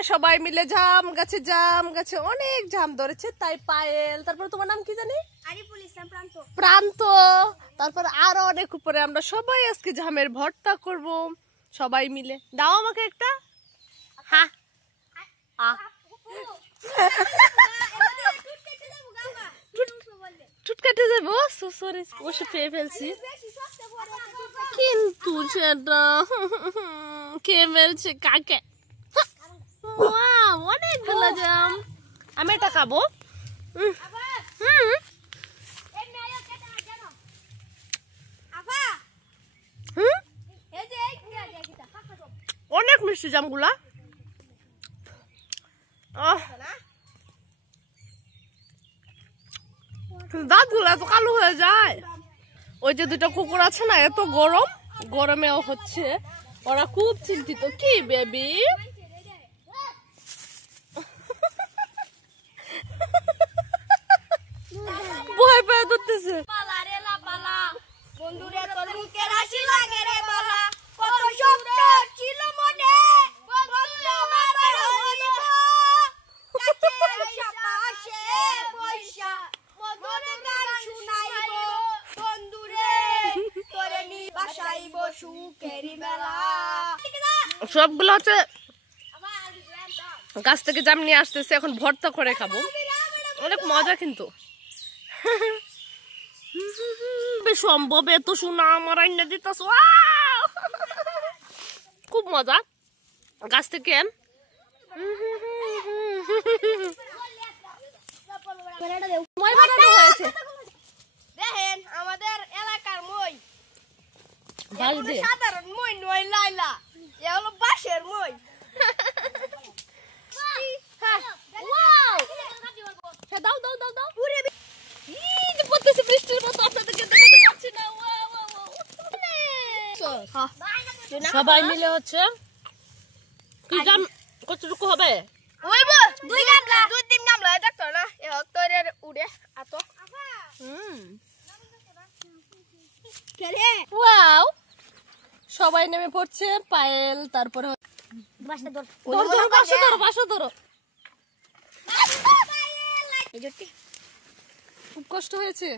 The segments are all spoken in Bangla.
আমরা সবাই মিলে জাম গাছে অনেক জাম ধরেছে, তাই পায়েল, তারপর তোমার নাম কি জানি, আরিফুল ইসলাম প্রান্ত, তারপর আরো অনেক উপরে আমরা সবাই আজকে জামের ভর্তা করব সবাই মিলে। দাও আমাকে একটা। হ্যাঁ টুটকাটে যাবো, সরি বসে পেয়ে ফেলছি, কিন্তু সেটা কে মেলছে কাকে। অনেকগুলো জাম, আমি এটা খাবো। অনেক মিষ্টি জামগুলা, দাঁতগুলো এত কালো হয়ে যায়। ওই যে দুটো কুকুর আছে না, এত গরমেও হচ্ছে ওরা খুব চিন্তিত। কি বেবি ভয় পায় ধরতেছে। সবগুলো হচ্ছে গাছ থেকে জাম নিয়ে আসতেছে, এখন ভর্তা করে খাবো, অনেক মজা। কিন্তু সম্ভব এত শোনা আমার আইনা দিতেছ, খুব মজা গাছ থেকে। দেখেন আমাদের এলাকার মই বালদি সাধারণ মই নয়, লাইলা এ হলো বাঁশের মই। দাও দাও দাও দাও, পড়তেছে বৃষ্টির মতো, আপনাদেরকে দেখাতে পারছি না। সবাই মিলে হচ্ছে কি জাম কতটুকু হবে, দুই গামলা, দুই তিন গামলা দেখতো না, এ হক্তরের উড়ে আতো। ওয়াও, সবাই নেমে পড়ছে। পায়েল, তারপরে খুব কষ্ট হয়েছে।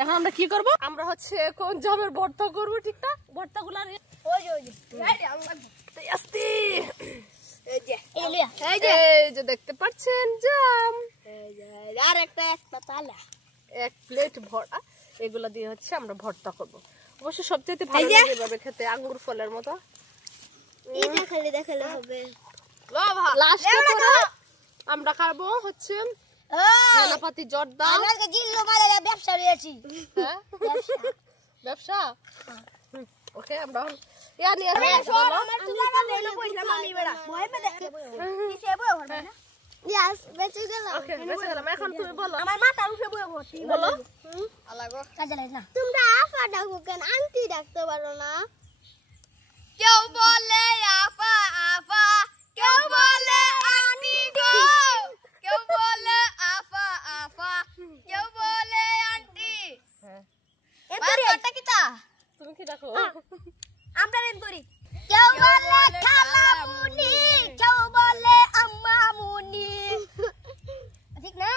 এখন আমরা কি করব, আমরা হচ্ছে এখন জামের ভর্তা করবো, ঠিক না? ভর্তা গুলা দেখতে পাচ্ছেন জাম, আর একটা তালা, এক প্লেট ভরা, এগুলা দিয়ে হচ্ছে আমরা ভর্তা করব। অবশ্য সবচেয়ে ভালো লাগে এভাবে খেতে, আঙ্গুর ফলের মতো। দেখালে হবে। লাস্টে আমরা খাবো হচ্ছে ধনেপাতি জর্দা। ব্যবসা রয়েছি, ব্যবসা। ওকে, আমরা এখন তুমি বলো, আমার মাথা উঠে বলো। তোমরা আফা ডাকো কেন, আন্টি ডাকতে পারো না? কেউ বলে আফা আফা, কেউ বলে আন্টি গো, কেউ বলে আফা আফা, কেউ বলে আন্টি। এতটা কিটা তুমি কি ডাকো? আমরা রেন্তরি। কেউ বলে খালা মুনি, কেউ বলে আম্মা মুনি, ঠিক না?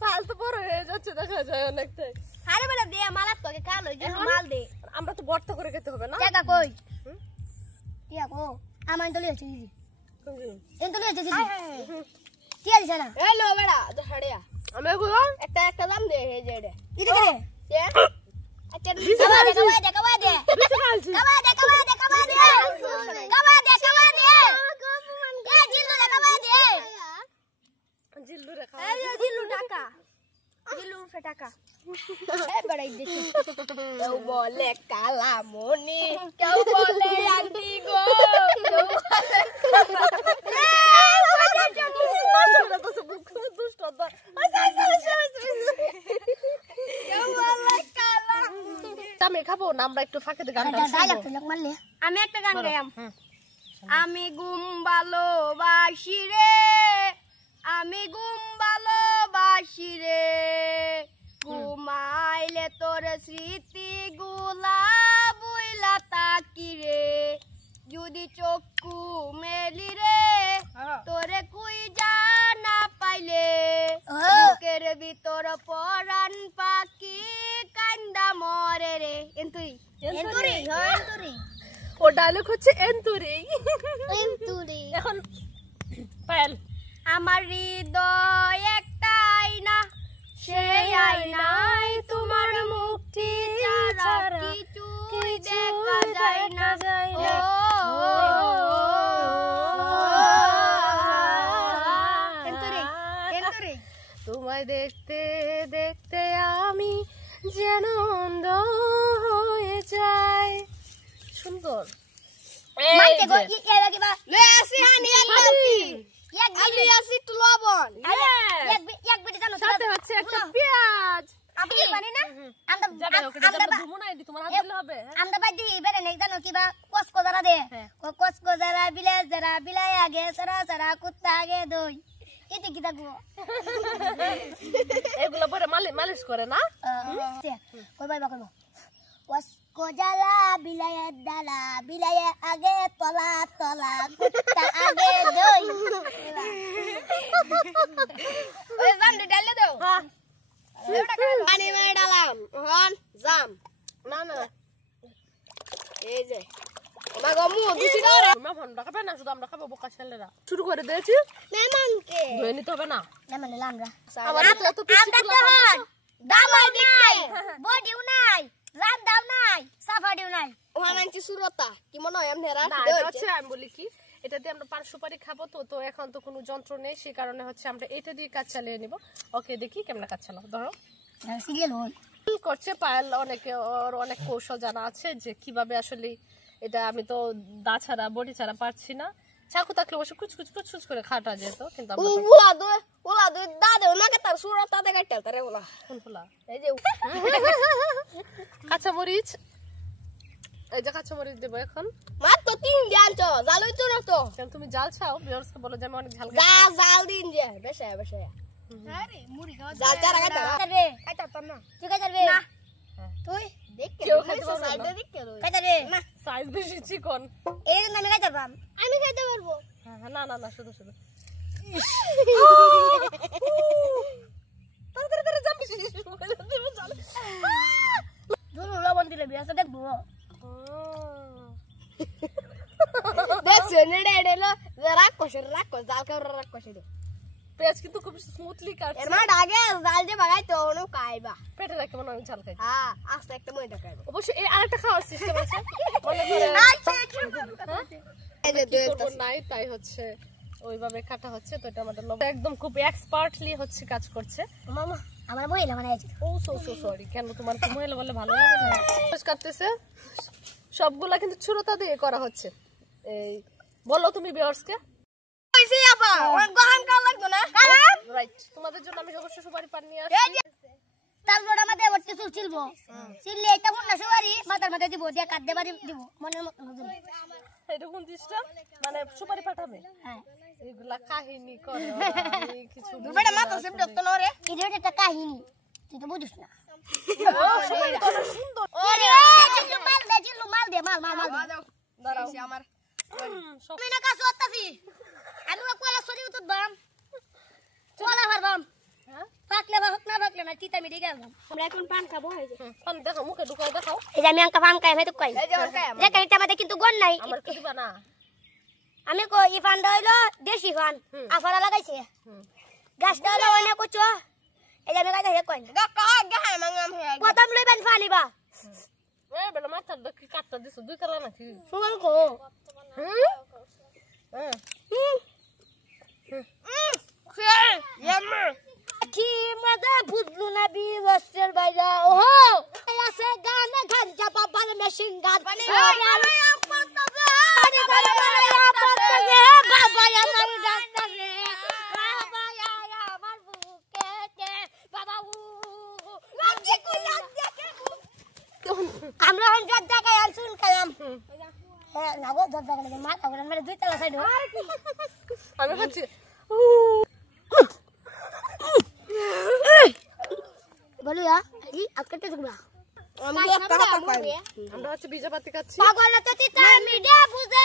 ফালতু বড় হয়ে যাচ্ছে দেখা যায় অনেকটাই। আরে বেটা দে মালা তোকে খালো, যে মাল দে। আমরা তো ভর্তা করে খেতে হবে না? টাকা কই? টিয়া কো আমার দলি আছে দিদি, এন দলি আছে দিদি, টিয়া দিছ না? এ লো বেটা হাড়িয়া, আমি এগুলো একটা দাম দে, হে জেডে ইদি কে দে, আচ্ছা কাবা দে কাবা দে কাবা দে কাবা দে কাবা দে কাবা দে কাবা দে কাবা দে, এ জিল্লু দে কাবা দে, জিল্লু রেখা, এ জিল্লু টাকা, জিল্লু ফে টাকা। এ বড়াই দেখি, কেউ বলে কালা মনি, কেউ বলে আন্টি গো, কেউ বলে আমি খাবো না, আমরা একটু ফাঁকে গানটা আমি একটা গান গাইলাম। আমি ঘুম ভালোবাসি রে, আমি ঘুম ভালোবাসি রে, ঘুমাইলে তোর স্মৃতি গুলা বুইলা তাকি রে, যদি চক্ষু মেলি রে তোরে কুই জানা পাইলে বুকের ভিতর পরাণ পাখি কান্দা মরে রে এন্তুরি এন্তুরি এন্তুরি ও ডায়লগ হচ্ছে এন্তুরি এন্তুরি এখন পায়েল আমার হৃদয় একটা আয়না সেই আয়নায় তোমার মুক্তি ছাড়া কিছুই দেখা যায় না তোমায় দেখতে দেখতে আমি যেন অন্ধ হয়ে যাই। সুন্দর সাথে হচ্ছে একটা পেঁয়াজ। এগুলো পরে মালিশ করে না কোজালা বিলায়ে ডালা বিলায়ে আগে তলা তলা কুত্তা আগে দই ওই জামডি ডালে দাও পানি মে ডালাম হন জাম না না এই যে মা গমু দিছি দাও রে মা ফোন রাখবে না শুধু আমরা খাবো বোকা ছেলেরা শুরু করে দিয়েছি মেহমানকে ধুয়ে নিতে হবে না মেহমান লামরা আবার এত পিছি দামাই নাই বডিও নাই রাত দাও নাই সাফাডিও নাই ওহানাঞ্চি সুরতা কি মনে হয় আমনেরা হচ্ছে আমি বলি কি এটা দিয়ে আমরা পান সুপারি খাবো তো এখন তো কোনো যন্ত্র নেই সেই কারণে হচ্ছে আমরা এটা দিয়ে কাজ চালিয়ে নিব। ওকে দেখি কেমন কাজ চালাও ধরো সিরিয়াল হল করছে পায়েল অনেক কৌশল জানা আছে যে কিভাবে আসলে এটা আমি তো দা ছাড়া বডি ছাড়া পারছি না চাকু থাকলে বসে কুচ করে খাটা যেত কিন্তু ওলা দে দাদে ওনাকে তার সুরতা দে কাটতে তারে ওলা কোন ফুলা এই যে কাঁচামরিচ এই যে কাঁচামরিচ দেবো এখন মাত্র 3 জাল তো জালই তো না তো কেন তুমি জাল চাও ভিউয়ার্সকে বলো যে আমি অনেক ঝাল জাল দিন যে বেশে আরে মুড়ি খাওয়া জাল চারা কাটা রে কাটা তো না তুই কাটা রে না তুই দেখ কেউ খাইতে পারবে সাইড না দেখ কাটা রে না সাইজ বেশি চিকন এই না আমি কাটা পারব আমি খাইতে পারবো না শুধু তাড়াতাড়ি জাম বেশি দেবো জাল দুলু লবণ দিলে বিয়াসা দেখবো দেখছো নেড়ে এড়েলো রাখ জাল কে রাখ কষে দে পেঁয়াজ কিন্তু খুব স্মুথলি কাটছে এর মানে আগে জাল যে বাগাই তো ওনো কাইবা পেটে রাখে মনে হয় ঝাল খাই হ্যাঁ আস্তে একটা মইটা কাইবা অবশ্য এই আরেকটা খাওয়ার সিস্টেম আছে মনে করে এই যে দুটো নাই তাই হচ্ছে ওইভাবে কাটা হচ্ছে তো এটা আমাদের একদম খুব এক্সপার্টলি হচ্ছে কাজ করছে মামা আমার মহিলা মানে আছে ও সো সরি কেন তোমার কি মহিলা বলে ভালো লাগে না কাজ কাটতেছে সবগুলা কিন্তু ছুরতা দিয়ে করা হচ্ছে এই বলো তুমি ভিউয়ার্সকে কইছি আপা ওন গহম কা লাগতো না রাইট তোমাদের জন্য আমি অবশ্য সুপারি পান নিয়ে আসছি তালবড় আমাদের বর্তি চুলবো চিল্লে এটা কোন না সুপারি মাথার মধ্যে দিব দিয়া কাট দেবারি দিব মনের মত বুঝুন এটা কোন সিস্টেম মানে সুপারি পাঠাবে হ্যাঁ এগুলা কাহিনী করে কিছু দুবেটা মাথা সেব দত্ত নরে এটা একটা কাহিনী তুই তো বুঝিস না সুন্দর ওরে জিল্লু মাল দে মাল দাঁড়াও আমার আমি না কাজ করতেছি আমি কোলা সরি উঠত বাম কোলা হারবাম হ্যাঁ পাকলে বা হোক না পাকলে না তিতা মিডি গেলাম আমরা এখন পান খাবো হইছে পান দেখো মুখে ঢুকাও দেখাও এই যে আমি আঙ্কা পান খাই ভাই তো কই এই যে কাইটা মধ্যে কিন্তু গন নাই আমার কি দিবা না আমি কো ই পান দইলো দেশি পান আফারা লাগাইছে গাছটা হলো অনেক উচ্চ এই যে আমি কাইটা হে কই গাহাই মাঙ্গাম হে প্রথম লইবেন পানিবা এ বেলা মাথার দেখি কাটটা দিছো দুই তলা নাকি সুমন কো কি মজা বুঝলু না বিবস্তের বাইরা ওহো আছে গানে ঘঞ্জা বাবার মেশিন গান বাবা আমার গান রে বাবা আমার বুকে কে বাবা লাগি কুলা দেখে আমরা হন গান জায়গায় আনছুন কালাম হ্যাঁ লাগো দর জায়গা মা আমরা মেরে দুই তলা সাইড আমি খাচ্ছি বলুয়া এই আজকে আমরা আমরা হচ্ছে বীজাপাতি খাচ্ছি পাগল তো তিতা মিডে বুঝে